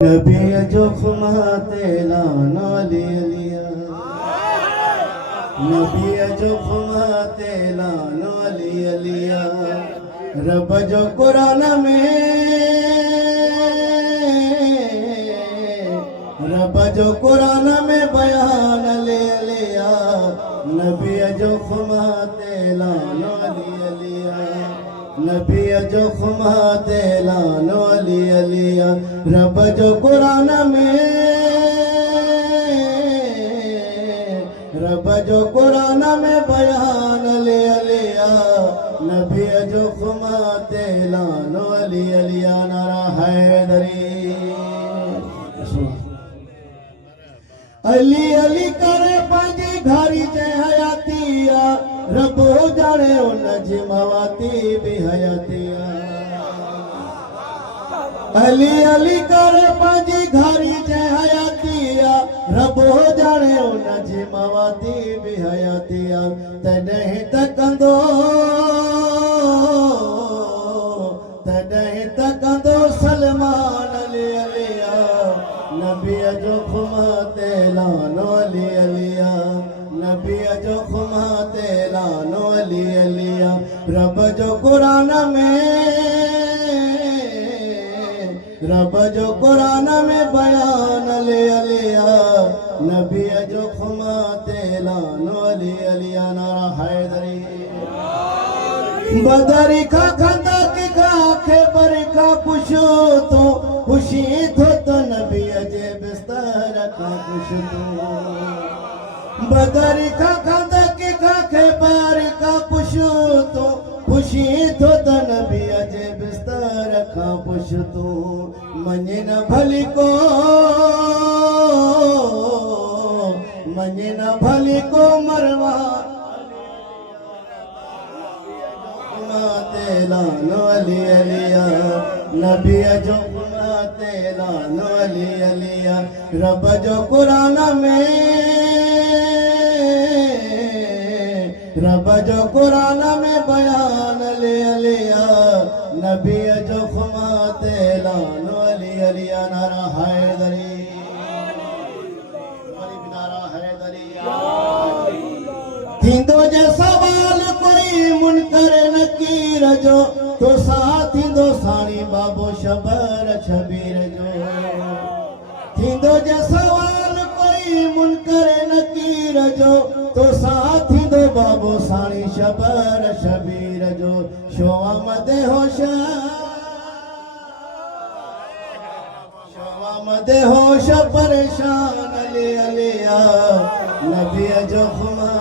नबी जो खुमाते लाना ले लिया, नबी जो खुमाते लाना ले लिया। रब जो कुरान में, रब जो कुरान में बयान ले लिया। नबी जो खुमाते लाना ले लिया, नबी जो खुमाते लानो लिया। रब जो कुरान में, रब जो कुरान में बयान ले लिया। नबी जो खुमाते लानो लिया। नारा हैदरी अली अली करे पंहिंजी घारी जे हयातिया। रब जाने उन जी मवाती भी हयातिया। अली अली करे पंहिंजी घारी जे हयातिया। रब जाने उन जी मवाती भी हयातिया। तॾहिं तकंदो, तॾहिं तकंदो सलमान लिया। नबी जो खुमाते लानो लिया, नबी जो खुमाते लानो लिया। रब जो कुरान में, रब जो कुरान में बयान ले लिया। नबी जो खुमाते लानो लिया। नारा हैदरी बदरी खा खंदा की खाखे पर खा पुछो तो खुशी तो नबी जे बिस्तर का कुछ तो। बदरी खा खंदा की खाखे पर का पुछो तो खुशी तो नबी जे बिस्तर का पुछ तो। मने न भली को, मने न भली को मरवा लानो लिया। नबी जो खुमाते लानो लिया। रब जो कुरान में, रब जो कुरान में बयान ले लिया। नबी जो खुमाते लानो लिया। नारा हैदरी, नारा हैदरी। थींदो जे सवाल कोई मुनकर नकीर जो, तो साथ थींदो साणी बाबो शबर छबीर जो। थींदो जे सवाल कोई मुनकर नकीर जो, तो साथ थींदो बाबो साणी शबर शबीर जो। शो आमदे होश, शो आमदे होश परेशान लिया। नबी जो खुमा